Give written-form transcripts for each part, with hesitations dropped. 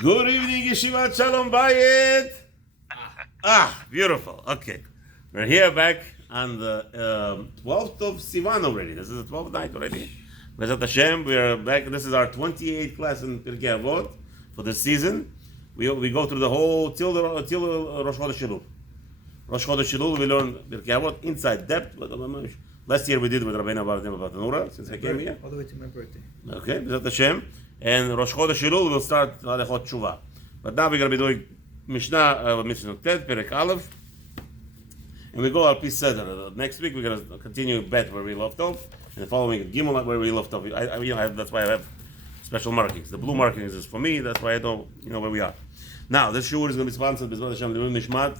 Good evening, Yeshivat Shalom Bayit. Beautiful. Okay. We're here back on the 12th of Sivan already. This is the 12th night already. Bezat Hashem, we are back. This is our 28th class in Pirkey Avoth for this season. We go through the whole till Rosh Chodesh Elul. Rosh Chodesh Elul, we learn Pirkey Avoth inside depth. But last year we did with Rabeinu about Nura, since I came here. All the way to my birthday. Okay, Bezat Hashem. And Rosh Chodesh Elul will start Halachot Tshuva. But now we're going to be doing Mishnah, Mishnah Tet, Perek Aleph. And we go al pi seder. Next week we're going to continue Bet where we left off. And the following Gimel where we left off. That's why I have special markings. The blue markings is for me. That's why I know where we are. Now this shiur is going to be sponsored by Hashem Le'ilui Nishmat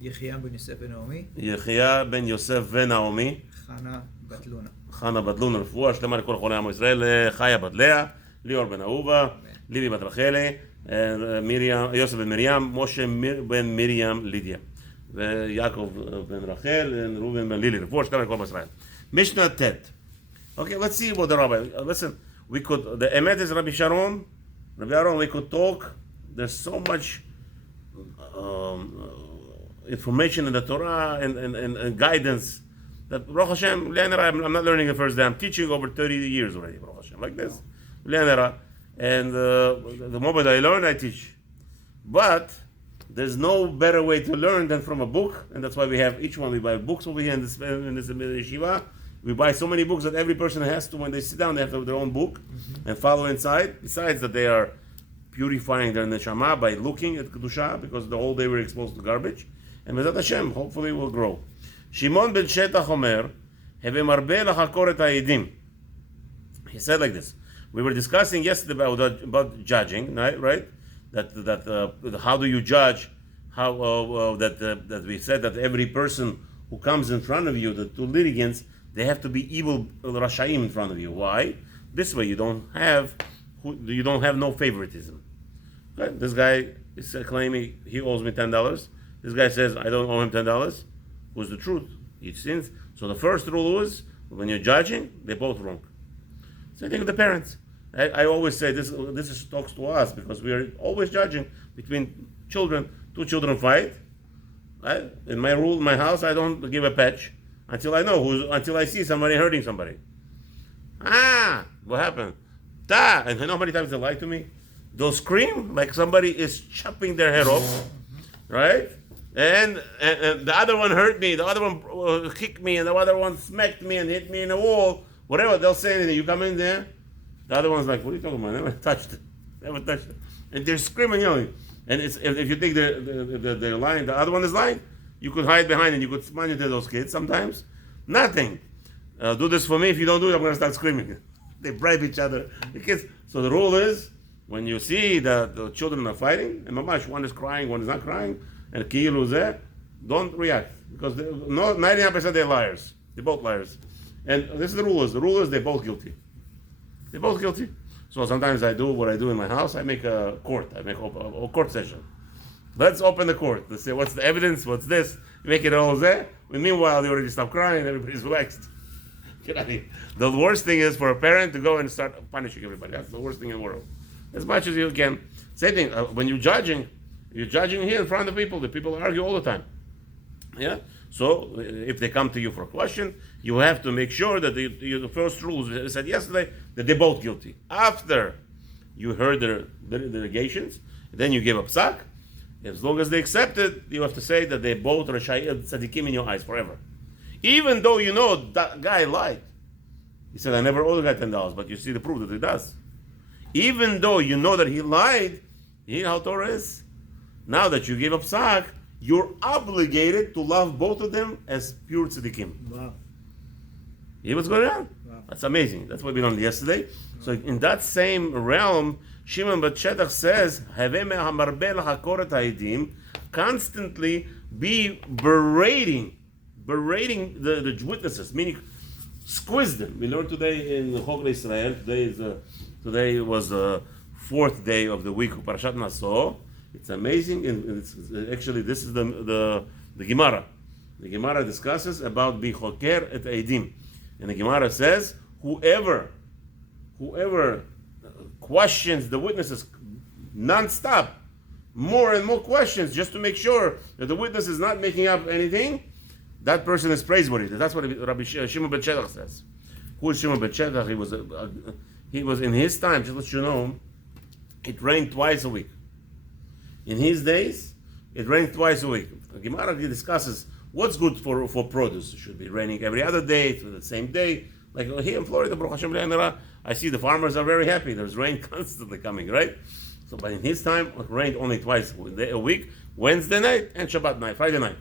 Yechia ben Yosef ben Naomi. Yechia ben Yosef ben Naomi. Chana bat Luna. חנה בת לונה, רפואה שלמה לכל חולי עם ישראל, חיה בת לאה, ליאור בן אהובה, לילי בת רחלי, יוסף בן מרים, משה בן מרים לידיה, ויעקב בן רחל, ראובן בן לילי, רפואה שלמה לכל עם ישראל. משנה ט'. Okay, let's see what the rabbi. Listen, we could. The emet is Rabbi Sharon, Rabbi Aaron. We could talk. There's so much information in the Torah and guidance. That Baruch Hashem, I'm not learning the first day. I'm teaching over 30 years already, Baruch Hashem, like this. And the moment I learn, I teach. But there's no better way to learn than from a book, and that's why we have each one. We buy books over here in this yeshiva. We buy so many books that every person has to, when they sit down, they have to have their own book and follow inside. Besides that, they are purifying their neshama by looking at kedusha, because the whole day we're exposed to garbage. And Bezat Hashem, hopefully, will grow. Shimon ben Shetach Omer, Heve marbe lachakor et ha'edim. He said like this. We were discussing yesterday about judging, right? That how do you judge? How that we said that every person who comes in front of you, the two litigants, they have to be evil rashaim in front of you. Why? This way you don't have no favoritism. Okay? This guy is claiming he owes me $10. This guy says I don't owe him $10. Who's the truth? Each sins. So the first rule is when you're judging, they're both wrong. Same thing with the parents. I always say this talks to us because we are always judging between children. Two children fight. In my house, I don't give a patch until I see somebody hurting somebody. What happened? And you know how many times they lie to me? They'll scream like somebody is chopping their head off, right? And the other one hurt me, the other one kicked me, and the other one smacked me and hit me in the wall. Whatever, they'll say anything. You come in there, the other one's like, what are you talking about? Never touched it. And they're screaming, yelling. And if you think they're lying, the other one is lying, you could hide behind and you could monitor those kids sometimes. Nothing. Do this for me. If you don't do it, I'm going to start screaming. They bribe each other. The kids. So the rule is, when you see that the children are fighting, and mamash, one is crying, one is not crying, and Ki'ilu is there, don't react. Because 99% they're liars. They're both liars. And this is the rule. The rule is they're both guilty. They're both guilty. So sometimes I do what I do in my house. I make a court. I make a court session. Let's open the court. Let's say, what's the evidence? What's this? You make it all there. And meanwhile, they already stopped crying. Everybody's relaxed. Get out of here. The worst thing is for a parent to go and start punishing everybody. That's the worst thing in the world. As much as you can. Same thing. When you're judging here in front of people. The people argue all the time. Yeah. So if they come to you for a question, you have to make sure that the first rules I said yesterday that they're both guilty. After you heard their allegations, then you give a psak. As long as they accept it, you have to say that they both rashai tzadikim in your eyes forever. Even though you know that guy lied. He said, I never owed the guy $10, but you see the proof that he does. Even though you know that he lied, you know how Torah is. Now that you give up psak, you're obligated to love both of them as pure tzaddikim. Wow. You hear what's going on? Wow. That's amazing. That's what we learned yesterday. So in that same realm, Shimon ben Shetach says, constantly be berating the witnesses, meaning squeeze them. We learned today in Chok Israel. Today was the fourth day of the week of Parashat Naso. It's amazing, and it's actually this is the Gemara. The Gemara discusses about bichoker et eidim, and the Gemara says whoever questions the witnesses non-stop, more and more questions just to make sure that the witness is not making up anything, that person is praiseworthy. That's what Rabbi Shimon ben Shedach says. Who is Shimon ben Shedach? He was in his time, just to let you know, it rained twice a week. In his days, it rained twice a week. Gemara discusses what's good for produce. It should be raining every other day, for the same day. Like here in Florida, Baruch Hashem, I see the farmers are very happy. There's rain constantly coming, right? So, but in his time, it rained only twice a week, Wednesday night and Shabbat night, Friday night.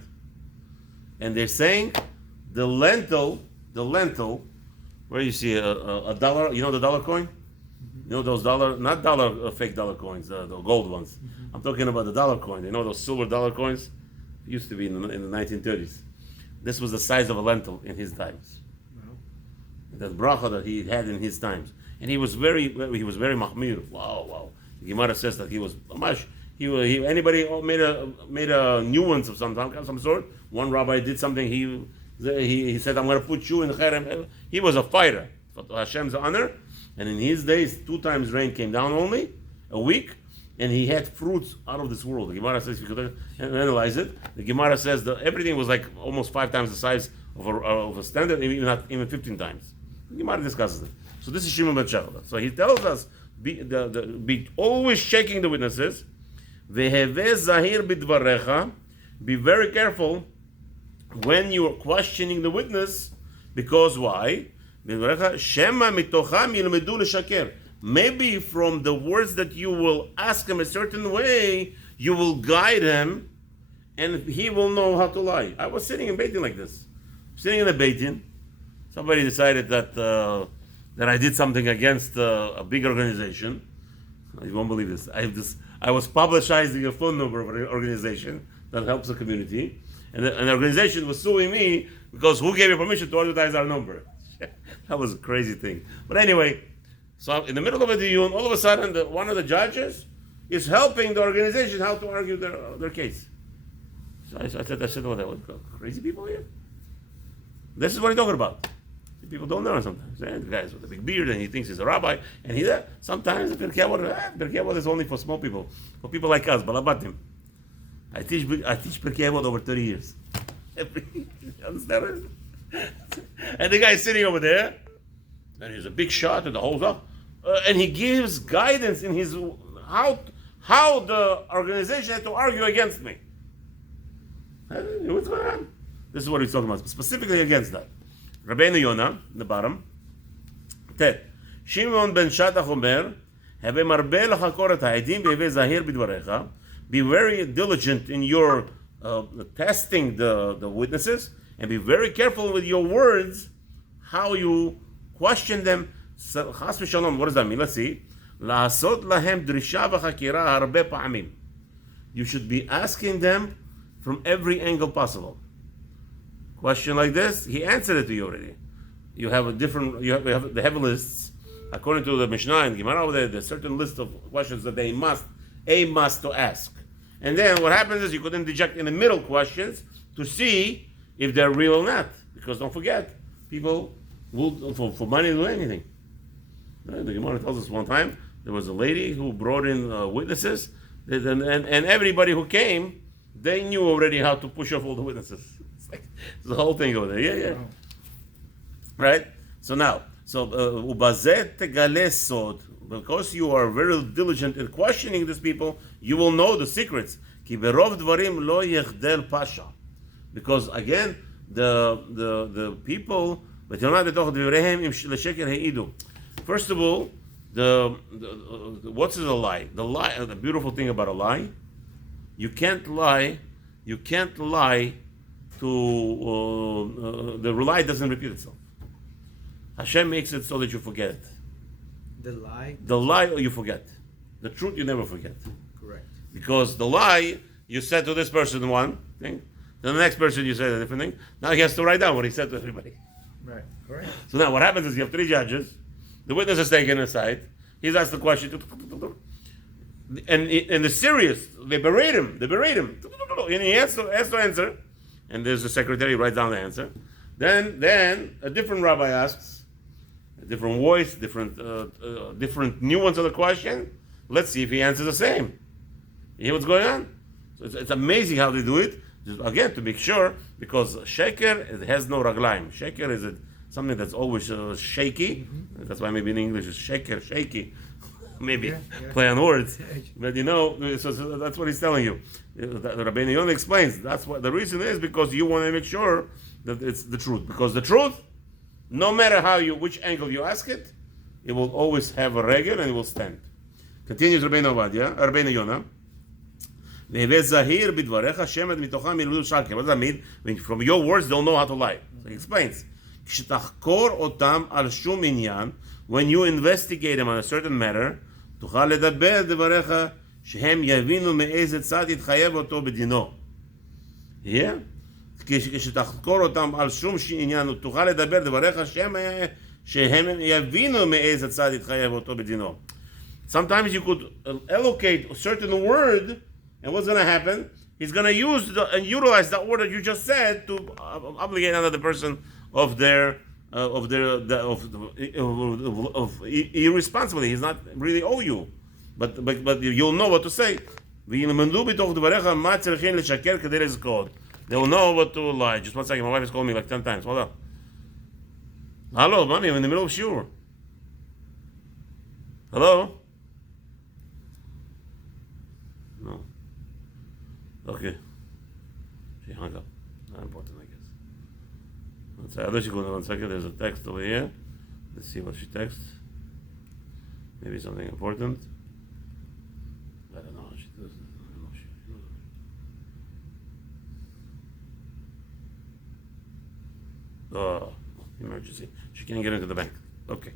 And they're saying the lentil, where you see a dollar, you know the dollar coin? You know those not fake dollar coins, the gold ones. I'm talking about the dollar coin. You know those silver dollar coins? It used to be in the 1930s. This was the size of a lentil in his times. Wow. That bracha that he had in his times. And he was very mahmir. Wow. The Gemara says that he was mamash. Anybody made a nuance of some sort. One rabbi did something. He said, "I'm going to put you in the cherem." He was a fighter for Hashem's honor. And in his days, 2 times rain came down only a week, and he had fruits out of this world. The Gemara says, if you could analyze it, the Gemara says that everything was like almost 5 times the size of a standard, even 15 times. The Gemara discusses it. So this is Shimon ben Shedach. So he tells us, be always checking the witnesses. Veheveh zahir bidvarecha. Be very careful when you are questioning the witness, because why? Shema mitocham yilmedu l'shaker. Maybe from the words that you will ask him a certain way, you will guide him, and he will know how to lie. I was sitting in Beit Din like this. Sitting in a Beit Din, somebody decided that I did something against a big organization. You won't believe this. I was publicizing a phone number of an organization that helps the community, and the organization was suing me because who gave you permission to advertise our number? That was a crazy thing. But anyway, so in the middle of a diyun, all of a sudden, one of the judges is helping the organization how to argue their case. So I said, what, crazy people here? This is what he's talking about. People don't know sometimes. The guy's with a big beard and he thinks he's a rabbi. And sometimes Pirkey Avoth is only for small people. For people like us, balabatim. I teach Pirkey Avoth over 30 years. You understand it? And the guy's sitting over there, and he's a big shot and the whole stuff, and he gives guidance in his how the organization had to argue against me. What's going on? This is what he's talking about, specifically against that. Rabeinu Yonah, in the bottom. Tet. Shimon ben Shedach Omer, have marbe lachakor et ha'edim ve'heve zahir bidvarecha. Be very diligent in your testing the witnesses, and be very careful with your words, how you question them. Chas v'shalom, what does that mean? Let's see. La'asot lahem drisha v'chakira harbe pa'amim. You should be asking them from every angle possible. Question like this, he answered it to you already. You have the heavy lists, according to the Mishnah and Gemara over there, there's a certain list of questions that they must to ask. And then what happens is you could interject in the middle questions to see if they're real or not. Because don't forget, people will, for money, do anything. The Gemara tells us one time, there was a lady who brought in witnesses, and everybody who came, they knew already how to push off all the witnesses. It's the whole thing over there. Yeah. Wow. Right? So now, ubazet tegale sod, because you are very diligent in questioning these people, you will know the secrets. Ki berov dvarim lo yechdel pasha. Because again, the people, but you're not betoch dvarehem im lesheker heidu. First of all, what's a lie? The beautiful thing about a lie, you can't lie to the lie doesn't repeat itself. Hashem makes it so that you forget it. The lie you forget. The truth you never forget. Correct. Because the lie, you said to this person one thing, to the next person you said a different thing. Now he has to write down what he said to everybody. Right. Correct. So now what happens is you have 3 judges, the witness is taken aside, he's asked the question, and the serious, they berate him, and he has to answer, and there's the secretary writes down the answer. Then a different rabbi asks, a different voice, different nuance of the question. Let's see if he answers the same. You hear what's going on? So it's amazing how they do it. Just, again, to make sure, because sheker it has no raglaim. Sheker is something that's always shaky. That's why maybe in English is sheker, shaky. Maybe play on words. But so that's what he's telling you. Rabeinu Yonah explains that's what the reason is, because you want to make sure that it's the truth. Because the truth, no matter which angle you ask it, it will always have a regel and it will stand. Continues Rabeinu Yonah. What does that mean? When from your words they'll know how to lie. So he explains. When you investigate them on a certain matter, yeah? כשתחקור אותם על שום עניין, תוכל לדבר דבריך שהם יבינו מאיזה צד יתחייב אותו בדינו. Sometimes you could allocate a certain word, and what's going to happen? He's going to use and utilize that word that you just said to obligate another person of irresponsibility. He's not really owe you, but you'll know what to say. וילמדו בתוך דבריך מה צריכים לשקר כדי לזכות. They'll know what to lie. Just one second, my wife is calling me like 10 times. Hold on. Hello, mommy, I'm in the middle of shiur. Hello? No. Okay. She hung up. Not important, I guess. One second. There's a text over here. Let's see what she texts. Maybe something important. I don't know. She doesn't. I don't know. She knows. Oh, emergency. She can't get into the bank. Okay.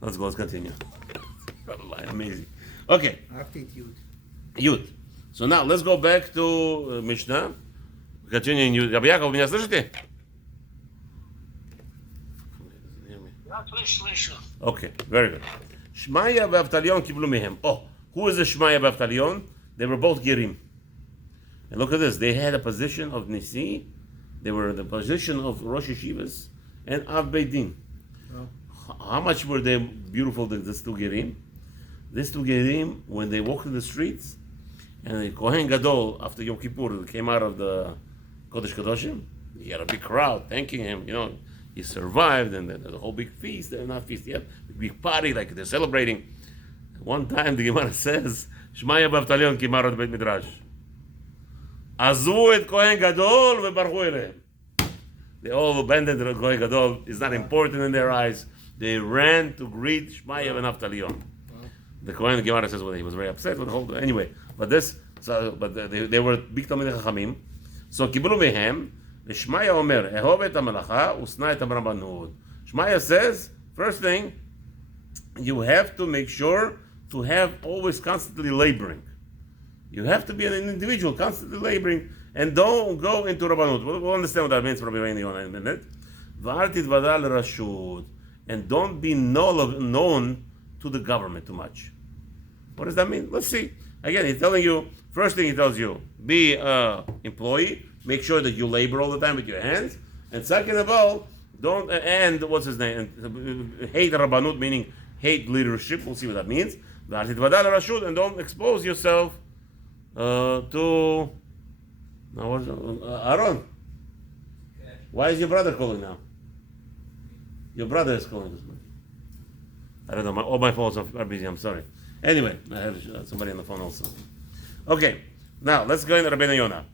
Let's go. Let's continue. Amazing. Okay. Yud. So now let's go back to Mishnah. Continue in Yud. Rabbi Yaakov, меня слышите? Okay, very good. Shmaya ve'Avtalion kiblu mehem. Oh, who is the Shmaya ve'Avtalion? They were both Gerim. And look at this. They had a position of Nisi. They were in the position of Rosh Yeshivas and Av Beit Din. Oh. How much were they beautiful, these two Gerim? These two Gerim, when they walked in the streets, and the Kohen Gadol, after Yom Kippur, came out of the Kodesh Kadoshim, he had a big crowd thanking him, he survived, and then there's a whole big feast, not feast yet, a big party, like they're celebrating. One time the Gemara says, Shmaya Bavtalion Kimarot Beit Midrash. Azu et Kohen Gadol ve'barchu elehem. They all abandoned the Kohen Gadol. It's not important in their eyes. They ran to greet Shmaya ben Avtalion. The Kohen Gemara says, well, he was very upset with the whole. Anyway, but they were big Talmidei Chachamim. So kiblu mehem. Shmaya omer, ehov et hamalacha usna et hamrabanut. Shmaya says, first thing, you have to make sure to have always constantly laboring. You have to be an individual, constantly laboring, and don't go into Rabbanut. We'll understand what that means for Rabeinu Yonah in a minute. V'al titvada l'rashut, and don't be known to the government too much. What does that mean? Let's see. Again, he's telling you, first thing he tells you, be an employee, make sure that you labor all the time with your hands, and second of all, don't, and what's his name? Hate Rabbanut, meaning hate leadership. We'll see what that means. V'al titvada l'rashut, and don't expose yourself to Aaron. Why is your brother calling now? Your brother is calling this morning. I don't know. All my phones are busy. I'm sorry. Anyway, I have somebody on the phone also. Okay, now let's go into Rabeinu Yonah.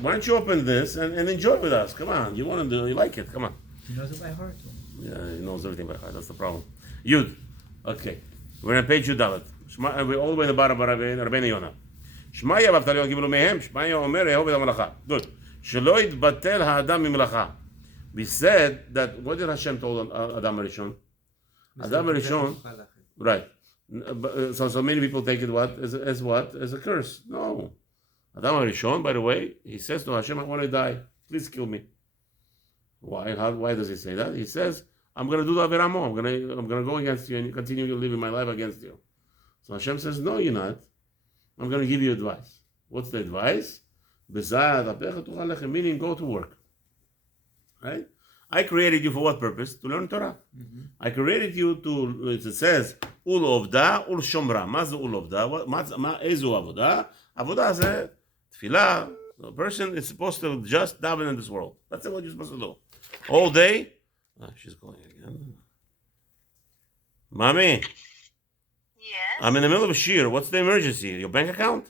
Why don't you open this and enjoy with us? Come on, you want to do? You like it? Come on. He knows it by heart. Yeah, he knows everything by heart. That's the problem. Yud. Okay, we're on page Yudalet. We're all the way in the bottom of Rabeinu Yonah. Shmaya ואבטליון קיבלו מהם, שמעיה אומר יהוא את המלאכה. Good. שלא יתבטל האדם ממלאכה. We said that, what did Hashem told Adam Rishon? Adam Rishon, right. So many people take it as what? As a curse. No. Adam Rishon, by the way, he says to Hashem, I want to die. Please kill me. Why? Why does he say that? He says, I'm going to do the Averah Mo. I'm going to go against you and continue living my life against you. So Hashem says, no, you're not. I'm going to give you advice. What's the advice? Meaning, go to work. Right? I created you for what purpose? To learn Torah. Mm-hmm. I created you to, it says, ולעובדה ולשומרה. מה זה ולעובדה? איזו עבודה? עבודה זה תפילה. The person is supposed to just daven in this world. That's what you're supposed to do. All day. She's calling again. Mommy. Yes. I'm in the middle of a shear. What's the emergency? Your bank account?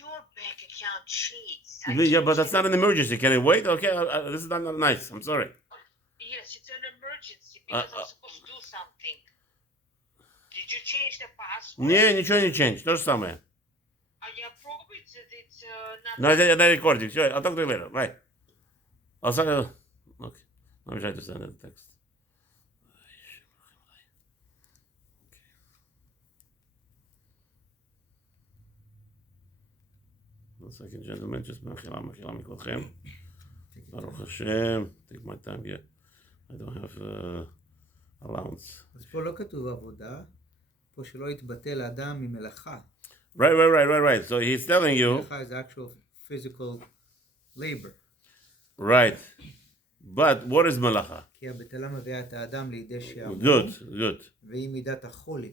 Your bank account cheats. Yeah, but that's not an emergency. Can it wait? Okay, this is not nice. I'm sorry. Yes, it's an emergency because I'm supposed to do something. Did you change the password? Не, ничего не change. То же самое. Я пробую, it's not... No, I recording. Sure, I'll talk to you later. Bye. I'll send you. Okay. Let me try to send a text. One second, gentlemen. Just מחילה מכבודכם. Baruch Hashem. Take my time here. I don't have allowance. אז פה לא כתוב עבודה, פה שלא יתבטל האדם ממלאכה. Right. So he's telling you. מלאכה is actual physical labor. Right. But what is מלאכה? כי הבטלה מביאה את האדם לידי שעמום. Good. והיא מידת החולי.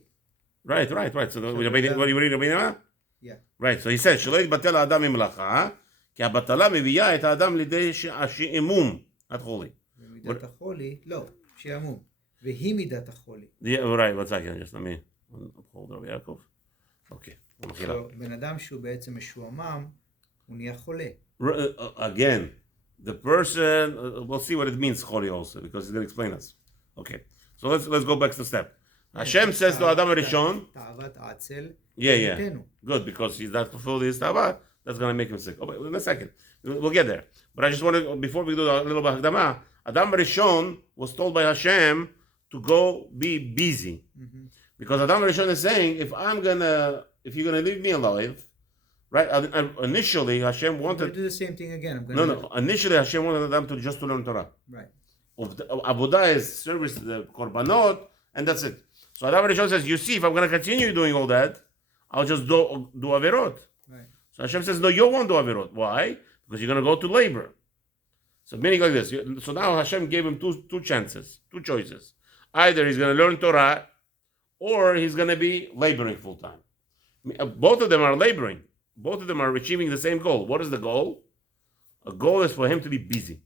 Right. So what are you reading, Rabeinu? Yeah. Right. So he said, שלא יתבטל האדם ממלאכה, כי הבטלה מביאה את האדם לידי השעמום. עד חולי. ומידת החולי, לא, שעמום. והיא מידת החולי. Yeah, right. One second. Just let me hold רבי יעקב. Okay. בן אדם שהוא בעצם משועמם, הוא נהיה חולה. Again, the person, we'll see what it means, חולי also, because he's going to explain us. Okay. So let's go back to step. Hashem says to האדם הראשון, תאוות עצל, yeah. Good, because he's not fulfilled his tava, that's going to make him sick. Oh, wait, in a second. We'll get there. But I just want to, before we do a little bit of Hakdama, Adam Rishon was told by Hashem to go be busy. Mm-hmm. Because Adam Rishon is saying, if you're going to leave me alive, right? Initially, Hashem wanted... I'm going to do the same thing again. Initially, Hashem wanted Adam to learn Torah. Right. Avodah is service to the korbanot, and that's it. So Adam Rishon says, you see, if I'm going to continue doing all that, I'll just do Averot. Right. So Hashem says, no, you won't do Averot. Why? Because you're going to go to labor. So meaning like this. So now Hashem gave him two chances, two choices. Either he's going to learn Torah, or he's going to be laboring full time. Both of them are laboring. Both of them are achieving the same goal. What is the goal? A goal is for him to be busy.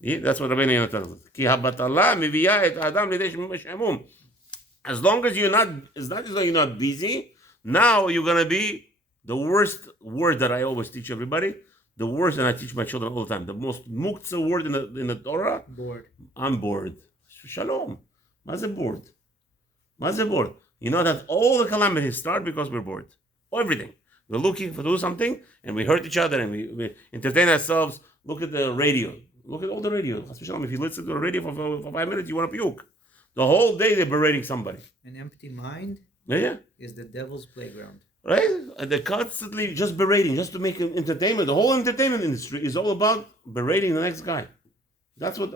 Yeah, that's what Rabeinu Yonah tells us. As long as you're not, it's not as though you're not busy. Now you're going to be the worst word that I always teach everybody. The worst, and I teach my children all the time. The most muktzah word in the Torah. Bored. I'm bored. Shalom. Maze bored. You know that all the calamities start because we're bored. Everything. We're looking to do something, and we hurt each other, and we entertain ourselves. Look at the radio. Look at all the radio. If you listen to the radio for 5 minutes, you want to puke. The whole day they're berating somebody. An empty mind is the devil's playground. Right? And they're constantly just berating, just to make entertainment. The whole entertainment industry is all about berating the next guy. That's what.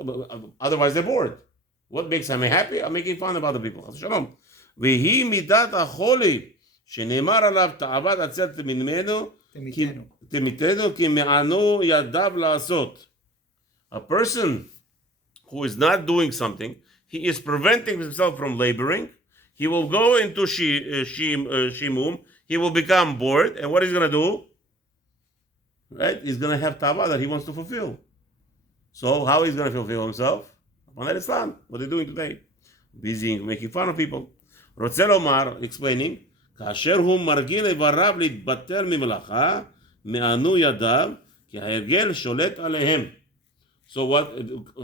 Otherwise, they're bored. What makes them happy? I'm making fun of other people. Shalom. Vehi midat acholi shenemar alav ta'avat atzel temitenu ki me'anu yadav la'asot. A person who is not doing something, he is preventing himself from laboring. He will go into shimum. He will become bored, and what he's going to do? Right? He's going to have tava that he wants to fulfill. So how he's going to fulfill himself? What are they doing today? Busy making fun of people. רוצה לומר, explaining, כאשר הוא מרגיל איבריו להתבטל ממלאכה, מענו ידיו, כי ההרגל שולט עליהם. So what?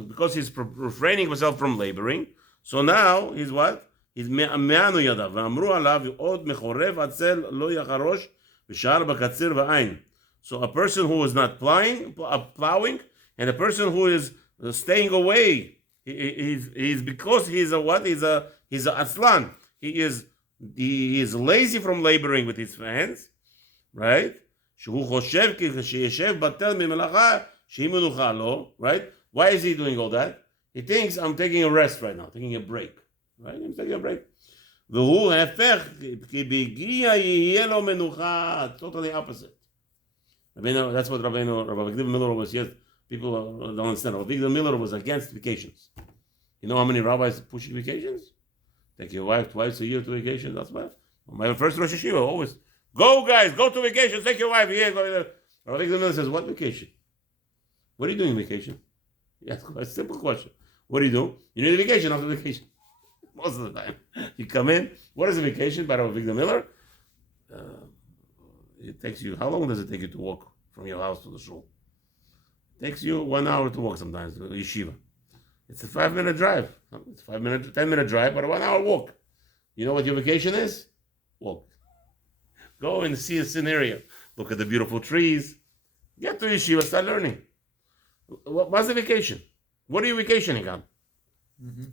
Because he's refraining himself from laboring, so now he's what? He's מענו ידיו, ואמרו עליו, עוד מחורב עצל לא יחרוש, ושער בקציר ועין. So a person who is not plowing, and a person who is staying away, he's because he's a what? He's a atzlan. He is lazy from laboring with his hands, right? שהוא חושב כשישב בטל ממלאכה שהיא מנוחה לו, right? Why is he doing all that? He thinks I'm taking a rest right now, taking a break, right? I'm taking a break. והוא ההפך, כי בהגיע יהיה לו מנוחה, totally opposite. That's what Rabbi Avigdor Miller was. Yes, people don't understand. Avigdor Miller was against vacations. You know how many rabbis push vacations? Take your wife twice a year to vacation. That's my first Rosh Hashiva. Always go, guys, go to vacation. Take your wife here. Go. Rabeinu Miller says, "What vacation? What are you doing on vacation?" Yes, a simple question. What do you do? You need a vacation after vacation. Most of the time, you come in. What is a vacation? By Rabeinu Miller, it takes you. How long does it take you to walk from your house to the shul? It takes you 1 hour to walk sometimes to yeshiva. It's a 5-minute drive. It's 10-minute drive, but a 1 hour walk. You know what your vacation is? Walk. Go and see a scenario. Look at the beautiful trees. Get to yeshiva, start learning. What's the vacation? What are you vacationing on? Mm-hmm.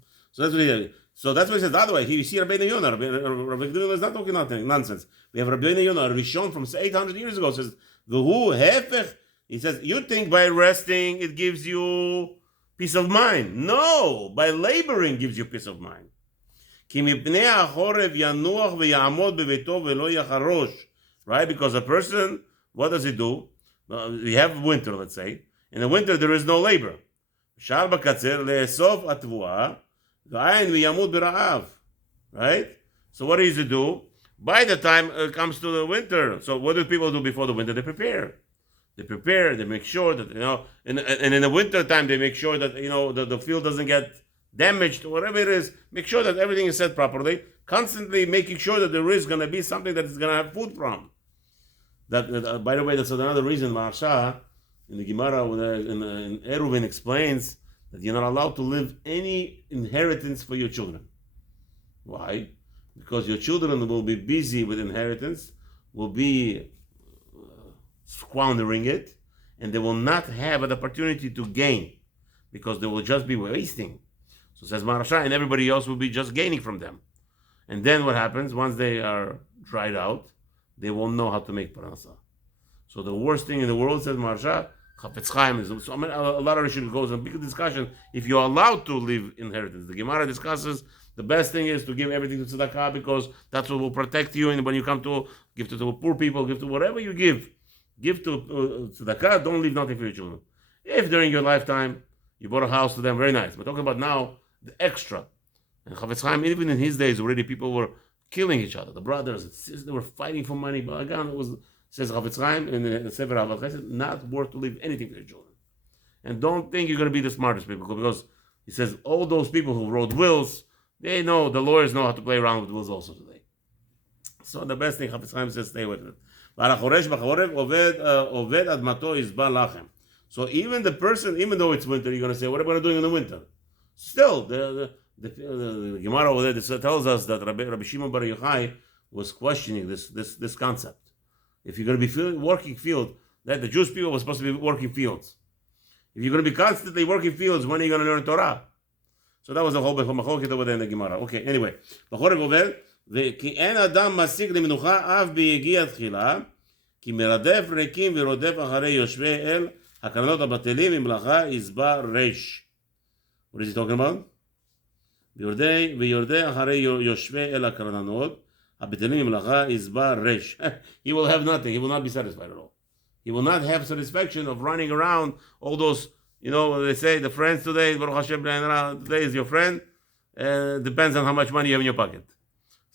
So that's what he says. The other way, you see Rabeinu Yonah. Rabeinu Yonah is not talking nothing, nonsense. We have Rabeinu Yonah, Rishon from 800 years ago, says, V'hu hefech. He says, you think by resting it gives you peace of mind. No, by laboring gives you peace of mind. Right? Because a person, what does he do? We have winter, let's say. In the winter, there is no labor. Right? So what does he do? By the time it comes to the winter, so what do people do before the winter? They prepare. They make sure that, and in the winter time, they make sure that, the field doesn't get damaged or whatever it is. Make sure that everything is set properly. Constantly making sure that there is going to be something that is going to have food from. That by the way, that's another reason Maharsha in the Gemara in Eruvin explains that you're not allowed to leave any inheritance for your children. Why? Because your children will be busy with inheritance, will be squandering it, and they will not have an opportunity to gain, because they will just be wasting. So says Maharsha, and everybody else will be just gaining from them. And then what happens? Once they are dried out, they won't know how to make parnasa. So the worst thing in the world, says Maharsha, Chafetz Chaim is. So a lot of Rishon goes in big discussion if you're allowed to leave inheritance. The Gemara discusses the best thing is to give everything to tzedakah, because that's what will protect you. And when you come to give to poor people, give to whatever you give to tzedakah. Don't leave nothing for your children. If during your lifetime you bought a house to them, very nice. But talking about now, the extra. And Chafetz Chaim, even in his days, already people were killing each other. The brothers, they were fighting for money. But again, it was, says Chafetz Chaim in the Sefer Avoth, not worth to leave anything for your children. And don't think you're going to be the smartest people, because he says all those people who wrote wills, they know, the lawyers know how to play around with wills also today. So the best thing Chafetz Chaim says, stay with it. So even the person, even though it's winter, you're going to say, what am I doing in the winter? Still, the Gemara over there tells us that Rabbi Shimon Bar Yochai was questioning this concept. If you're going to be working field, that the Jewish people were supposed to be working fields. If you're going to be constantly working fields, when are you going to learn Torah? So that was the whole Machloket over there in the Gemara. Okay, anyway. כי אין אדם משיג למנוחה אף ביגיע תחילה, כי מרדף ריקים ורודף אחרי יושבי אל, הקרנות הבטלים ממלאכה יסבע ריש. What is he talking about? ויורדי אחרי יושבי אל הקרנות, הבטלים ממלאכה יסבע ריש. He will have nothing. He will not be satisfied at all. He will not have satisfaction of running around all those, they say the friends today, Baruch Hashem, today is your friend. Depends on how much money you have in your pocket.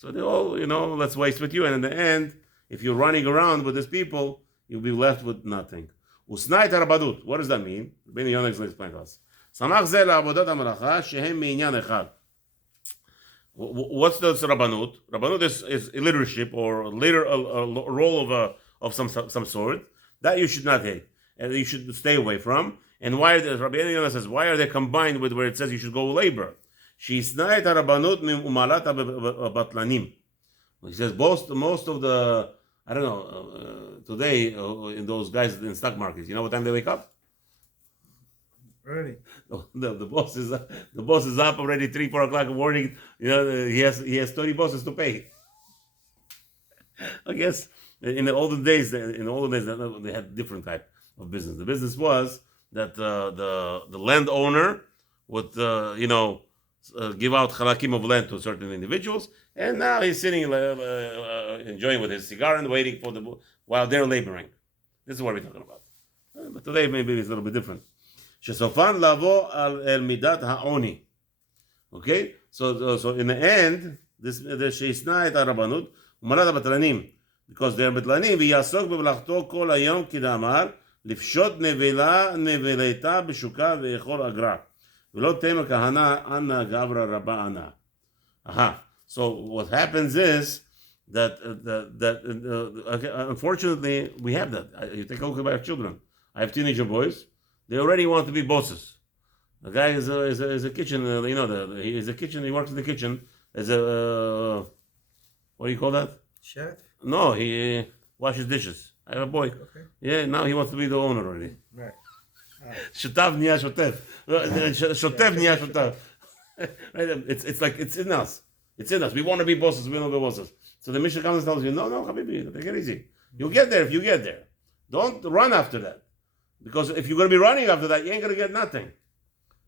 So they all, let's waste with you. And in the end, if you're running around with these people, you'll be left with nothing. Usnai tarabadut. What does that mean? Rabeinu Yonah explains to us. Samach ze la'avodat hamalacha shehem me'inyan echad. What's the rabbanut? Rabbanut is leadership, or a role of some sort that you should not hate and you should stay away from. And why? Rabeinu Yonah says, why are they combined with where it says you should go labor? He says most of the, I don't know, today in those guys in stock markets, you know what time they wake up? Early. The boss is up already 3-4 o'clock in the morning. He has 30 bosses to pay. I guess in the olden days they had different type of business. The business was that the landowner would give out halakim of land to certain individuals, and now he's sitting enjoying with his cigar and waiting for while they're laboring. This is what we're talking about. But today maybe it's a little bit different. שסופן לבוא אל מידת העוני. Okay? So in the end, שישנא את הרבנות, הוא מרד הבטלנים. Because they're בטלנים, ויעסוק במלאכתו כל היום כדאמר, לפשוט נבלתה בשוקה ויאכול אגרה. ולא תימא כהנא אנא גברא רבה אנא. So what happens is that unfortunately we have that. You take a look at our children. I have teenager boys. They already want to be bosses. The guy is a kitchen. He's a kitchen. He works in the kitchen as a what do you call that? Chef? No, he washes dishes. I have a boy. Okay. Yeah, now he wants to be the owner already. Right. שותף נהיה שוטף. שוטף נהיה שותף. It's like it's in us. It's in us. We want to be bosses. We want to be bosses. So the Mishnah comes and tells you, no, Habibi, take it easy. You'll get there if you get there. Don't run after that. Because if you're going to be running after that, you ain't going to get nothing.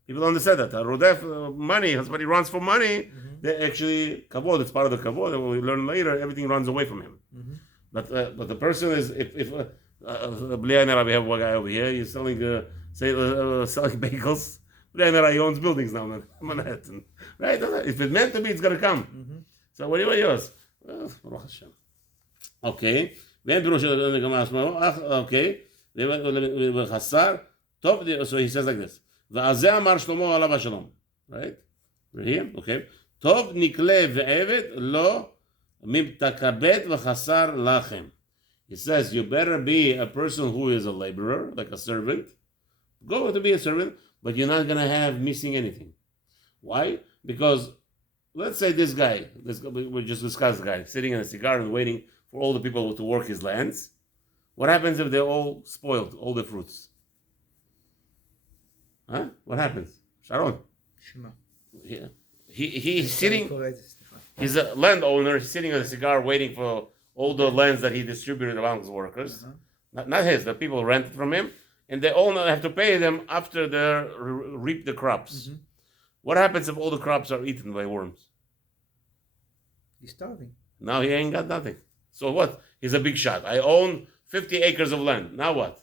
People don't understand that. Rodef, money, somebody runs for money, they actually, kavod, it's part of the kavod, and we learn later, everything runs away from him. But the person is, if we have one guy over here, he's selling bagels. He owns buildings now in Manhattan. Right? If it's meant to be, it's going to come. So what do you yours? Baruch Hashem. Okay. Okay. So he says like this. ועל זה אמר שלמה עליו השלום. Right? We're here? Okay. טוב נקלה ועבד לא מתכבד וחסר לחם. He says you better be a person who is a laborer, like a servant. Go to be a servant, but you're not going to have missing anything. Why? Because let's say this guy, we just discussed the guy, sitting in a cigar and waiting for all the people to work his lands. What happens if they're all spoiled, all the fruits? Huh? What happens? Sharon. Shema. Yeah. He's sitting, he's a landowner, he's sitting on a cigar waiting for all the lands that he distributed among his workers. Not his, the people rented from him. And they all have to pay them after they reap the crops. What happens if all the crops are eaten by worms? He's starving. Now he ain't got nothing. So what? He's a big shot. I own 50 acres of land. Now what?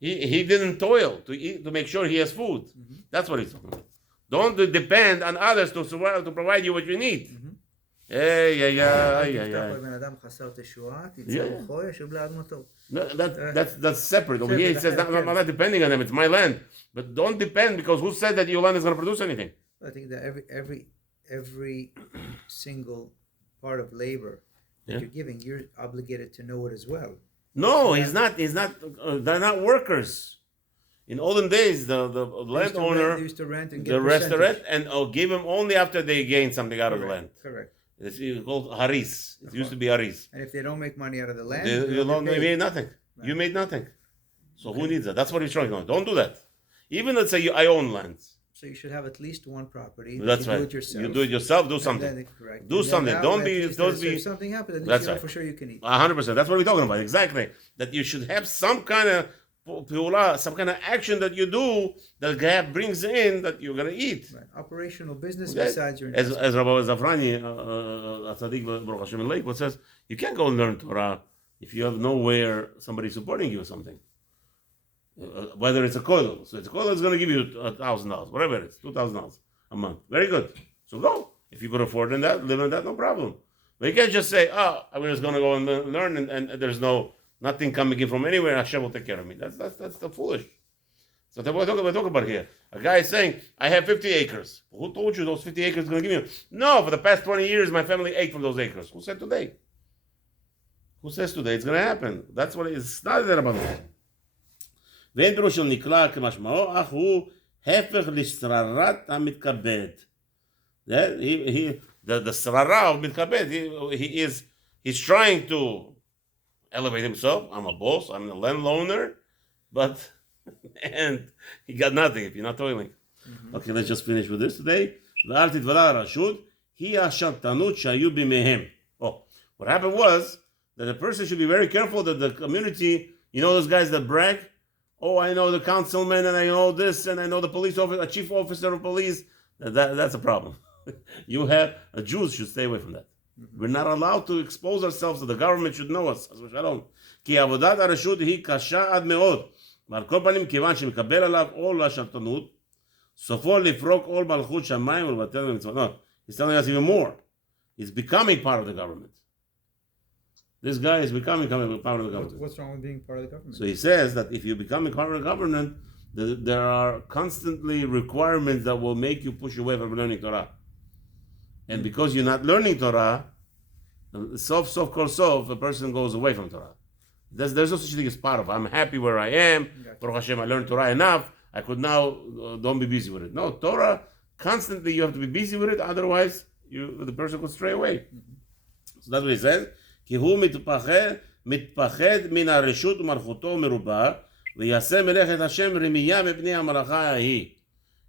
He didn't toil to make sure he has food. That's what he's talking about. Don't depend on others to provide you what you need. No, that's separate. Over here it says, I'm not depending on them. It's my land. But don't depend, because who said that your land is going to produce anything? I think that every single part of labor that you're giving, you're obligated to know it as well. No, he's not. They're not workers. In olden days, the landowner used to rent and get the restaurant and give him only after they gain something out of the land. Correct. It's called haris. It used to be haris. And if they don't make money out of the land, you made nothing. Right. You made nothing. So who needs that? That's what he's trying to do. Don't do that. Even let's say I own lands. So you should have at least one property. That's right. You do it yourself. Do something. Do something. Don't be. If something happens, then you know for sure you can eat. 100%. That's what we're talking about. Exactly. That you should have some kind of some kind of action that you do that God brings in that you're gonna eat. Right. Operational business besides your investment. As Rabbi Zafrani, Tzaddik Baruch Hashem in Lakewood says, you can't go and learn Torah if you have nowhere somebody supporting you or something. Whether it's a kollel, so it's a kollel is going to give you $1,000, whatever it is, $2,000 a month. Very good. So go. If you could afford that, live on that, no problem. But you can't just say, I'm just going to go and learn, and there's nothing coming in from anywhere. Hashem will take care of me. That's the foolish. So that's what we're talking about here. A guy is saying, I have 50 acres. Who told you those 50 acres is going to give you? No, for the past 20 years, my family ate from those acres. Who said today? Who says today it's going to happen? That's what it's not there about it. ואין פירוש של נקרא כמשמעו, אך הוא הפך לשררת המתכבד. The srara of מתכבד, he's trying to elevate himself. I'm a boss, I'm a landowner, but and he got nothing if you're not toiling. Okay, let's just finish with this today. ואל תתבלע הרשות, היא השרתנות שהיו בימיהם. What happened was that the person should be very careful that the community, you know those guys that brag? I know the councilman, and I know this, and I know the police officer, a chief officer of police. That's a problem. You have Jews should stay away from that. We're not allowed to expose ourselves, so the government should know us. כי עבודת הרשות היא קשה עד מאוד. ועל כל פנים, כיוון שמקבל עליו עול השרתנות, סופו לפרוק all מלכות שמיים ולבטל במצוות. No, he's telling us even more. He's becoming part of the government. This guy is becoming part of the government. What's wrong with being part of the government? So he says that if you become a part of the government, there are constantly requirements that will make you push away from learning Torah. And because you're not learning Torah, sof, a person goes away from Torah. There's no such thing as part of. I'm happy where I am. Baruch Hashem, I learned Torah enough. I could now don't be busy with it. No, Torah, constantly you have to be busy with it. Otherwise, the person could stray away. So that's what he says. כי הוא מתפחד מן הרשות ומלכותו ומרובה, ויעשה מלאכת השם רמייה מפני המלאכה ההיא.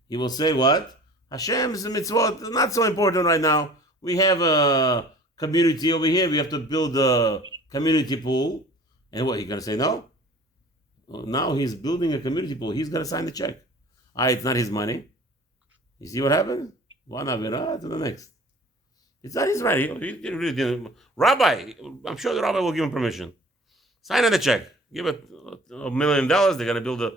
He will say what? Hashem's mitzvot not so important right now. We have a community over here. We have to build a community pool. And what, he's going to say no? Well, now he's building a community pool. He's going to sign the check. It's not his money. You see what happened? One avera to the next. It's not his right. He really didn't. Rabbi, I'm sure the rabbi will give him permission. Sign on the check. Give it $1 million. They're going to build a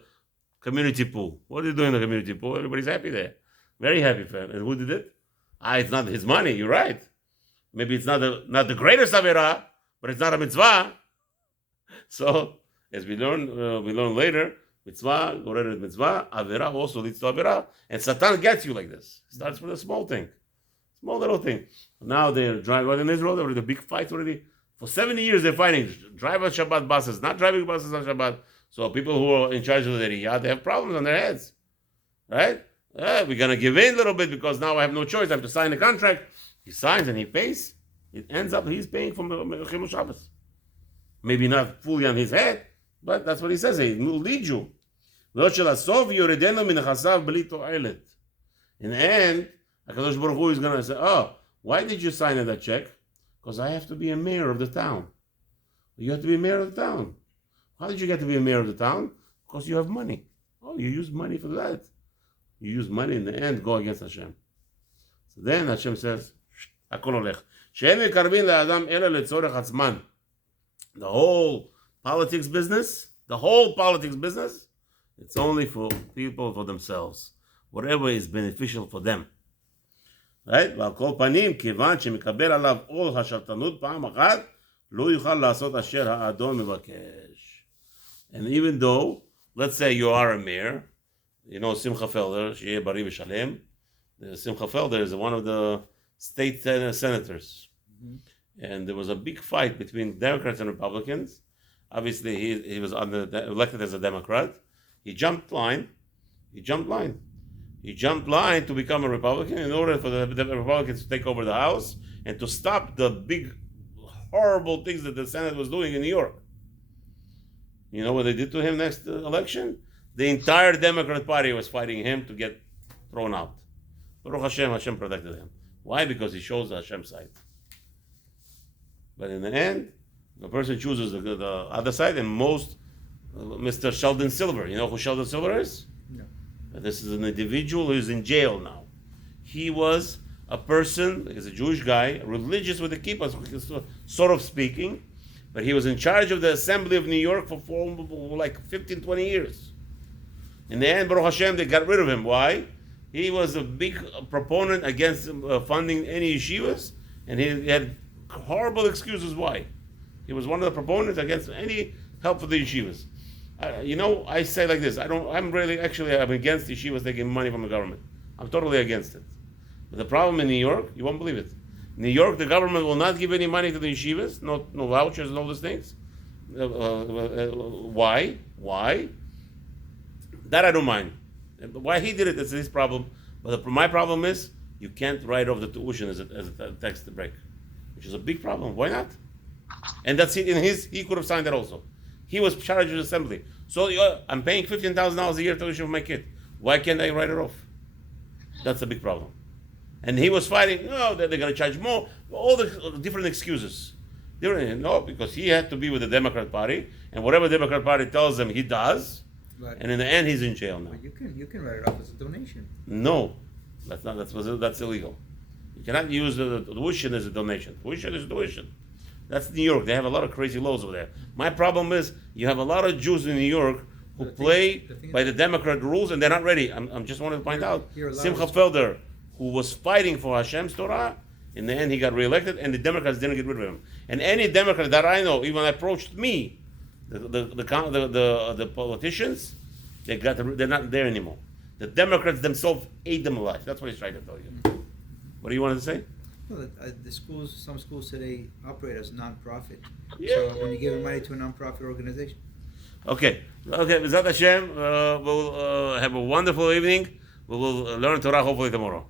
community pool. What are they doing in the community pool? Everybody's happy there. Very happy for him. And who did it? It's not his money. You're right. Maybe it's not the greatest avera, but it's not a mitzvah. So, as we learn later, mitzvah, gorer mitzvah, avera also leads to avera. And Satan gets you like this. Starts with a small thing. Small little thing. Now they're driving in Israel. There were the big fights already. For 70 years they're fighting. Driving Shabbat buses, not driving buses on Shabbat. So people who are in charge of the area, they have problems on their heads. Right? We're going to give in a little bit because now I have no choice. I have to sign the contract. He signs and he pays. It ends up he's paying for Chimul Shabbos. Maybe not fully on his head, but that's what he says. He will lead you. In the end, HaKadosh Baruch Hu is going to say, why did you sign that check? Because I have to be a mayor of the town. You have to be a mayor of the town. How did you get to be a mayor of the town? Because you have money. You use money for that. You use money in the end, go against Hashem. So then Hashem says, הכל הולך. שאין מקרבין לאדם אלא לצורך עצמן. The whole politics business, it's only for people, for themselves. Whatever is beneficial for them. Right? ועל כל פנים, כיוון שמקבל עליו עול השלטנות פעם אחת, לא יוכל לעשות אשר האדון מבקש. And even though, let's say you are a mayor, Simcha Felder, שיהיה בריא ושלם. Simcha Felder is one of the state senators. Mm-hmm. And there was a big fight between Democrats and Republicans. Obviously, he was elected as a Democrat. He jumped line to become a Republican in order for the Republicans to take over the House and to stop the big, horrible things that the Senate was doing in New York. You know what they did to him next election? The entire Democrat Party was fighting him to get thrown out. Baruch Hashem protected him. Why? Because he shows the Hashem side. But in the end, the person chooses the other side, and Mr. Sheldon Silver. You know who Sheldon Silver is? No. This is an individual who is in jail now. He was a person, he's a Jewish guy, religious with the kippah, sort of speaking, but he was in charge of the Assembly of New York for like 15, 20 years. In the end, Baruch Hashem, they got rid of him. Why? He was a big proponent against funding any yeshivas, and he had horrible excuses why. He was one of the proponents against any help for the yeshivas. I say like this, I'm against yeshivas taking money from the government. I'm totally against it. But the problem in New York, you won't believe it. In New York, the government will not give any money to the yeshivas, no vouchers and all those things. Why? That I don't mind. Why he did it is his problem. But my problem is, you can't write off the tuition as a tax break, which is a big problem. Why not? And that's it. He could have signed that also. He was charged with assembly. So I'm paying $15,000 a year tuition for my kid. Why can't I write it off? That's a big problem. And he was fighting, they're going to charge more. All the different excuses. No, because he had to be with the Democrat Party, and whatever the Democrat Party tells him, he does. Right. And in the end, he's in jail now. Well, you can write it off as a donation. No, that's illegal. You cannot use the tuition as a donation. Tuition is tuition. That's New York. They have a lot of crazy laws over there. My problem is you have a lot of Jews in New York who The thing- play the thing by is- the Democrat rules and they're not ready. I'm just wanted to point out. You're allowed Simcha to- Felder, who was fighting for Hashem's Torah, in the end he got reelected, and the Democrats didn't get rid of him. And any Democrat that I know, even approached me, the politicians, they're not there anymore. The Democrats themselves ate them alive. That's what he's trying to tell you. What do you want to say? Well, the schools, some schools today operate as non-profit. Yeah. So when you give money to a non-profit organization, Okay. B'ezrat Hashem, we'll have a wonderful evening. We will learn Torah hopefully tomorrow.